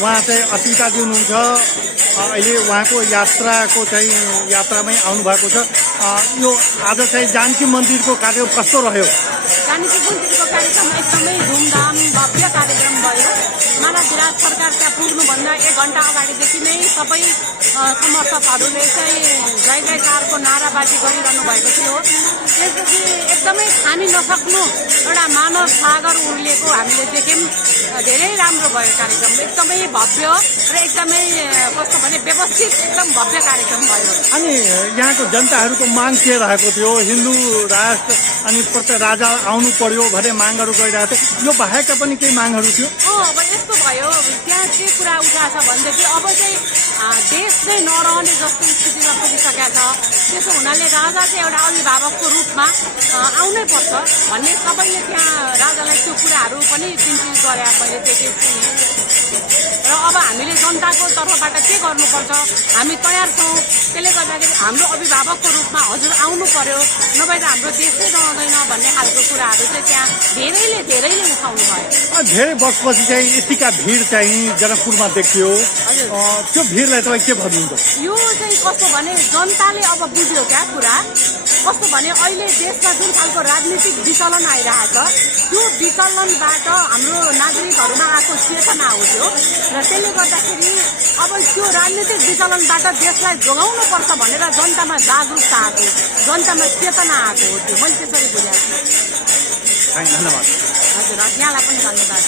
उहाँ चाहिँ अस्मिता जी हुनुहुन्छ। अहिले उहाँको यात्रामै आउनु भएको छ। यो आज चाहिँ जानकी मन्दिरको कार्यक्रम कस्तो रह्यो? जानकी मन्दिरको कार्यक्रम एकदमै धुमधाम भव्य कार्यक्रम भयो। महाराज सरकार त्यहाँ पुग्नुभन्दा 1 घण्टा अगाडिदेखि नै सबै समर्थकहरूले चाहिँ जय जयकारको नाराबाजी गरिरहनु भएको थियो। त्यसपछि एकदमै खानी नसक्नु एउटा मानव सागर उर्लिएको हामीले देख्यौँ। धेरै राम्रो भयो कार्यक्रम, एकदमै भव्य र एकदमै कस्तो भने व्यवस्थित एकदम भव्य कार्यक्रम भयो। अनि यहाँको जनताहरूको माग के रहेको थियो? हिन्दू राष्ट्र अनि प्रत्येक राजा आउनु पर्यो भन्ने मागहरू गरिरहेको थियो। यो बाहेकका पनि केही मागहरू थियो? अब यस्तो भयो, त्यहाँ के कुरा उठाएको छ भनेदेखि अब चाहिँ देश नै नरहने जस्तो स्थितिमा पुगिसकेको छ। त्यसो हुनाले राजा चाहिँ एउटा अभिभावकको रूपमा आउनै पर्छ भन्ने सबैले त्यहाँ राजालाई त्यो कुराहरू पनि चिन्तित गरे मैले देखेको छु। र अब हामीले जनताको तर्फबाट के गर्नुपर्छ, हामी तयार छौँ। त्यसले गर्दाखेरि हाम्रो अभिभावकको रूपमा हजुर आउनु पर्यो, नभए त हाम्रो देशै रहँदैन भन्ने खालको कुराहरू चाहिँ त्यहाँ धेरैले उठाउनु भयो। धेरै वर्षपछि चाहिँ यतिका भिड चाहिँ जनकपुरमा देखियो। त्यो भिडलाई तपाईँ के भन्नुहुन्छ? यो चाहिँ कस्तो भने जनताले अब बुझ्यो क्या कुरा। कस्तो भने अहिले देशमा जुन खालको राजनीतिक विचलन आइरहेछ, त्यो विचलनबाट हाम्रो नागरिकहरूमा आएको चेतना हो त्यो। र त्यसले गर्दाखेरि अब त्यो राजनीतिक विचलनबाट देशलाई जोगाउनु पर्छ भनेर जनतामा जागरुकता आएको, जनतामा चेतना आएको हो। त्यो मैले त्यसरी बुझाएको छु। धन्यवाद। हजुर, यहाँलाई पनि धन्यवाद।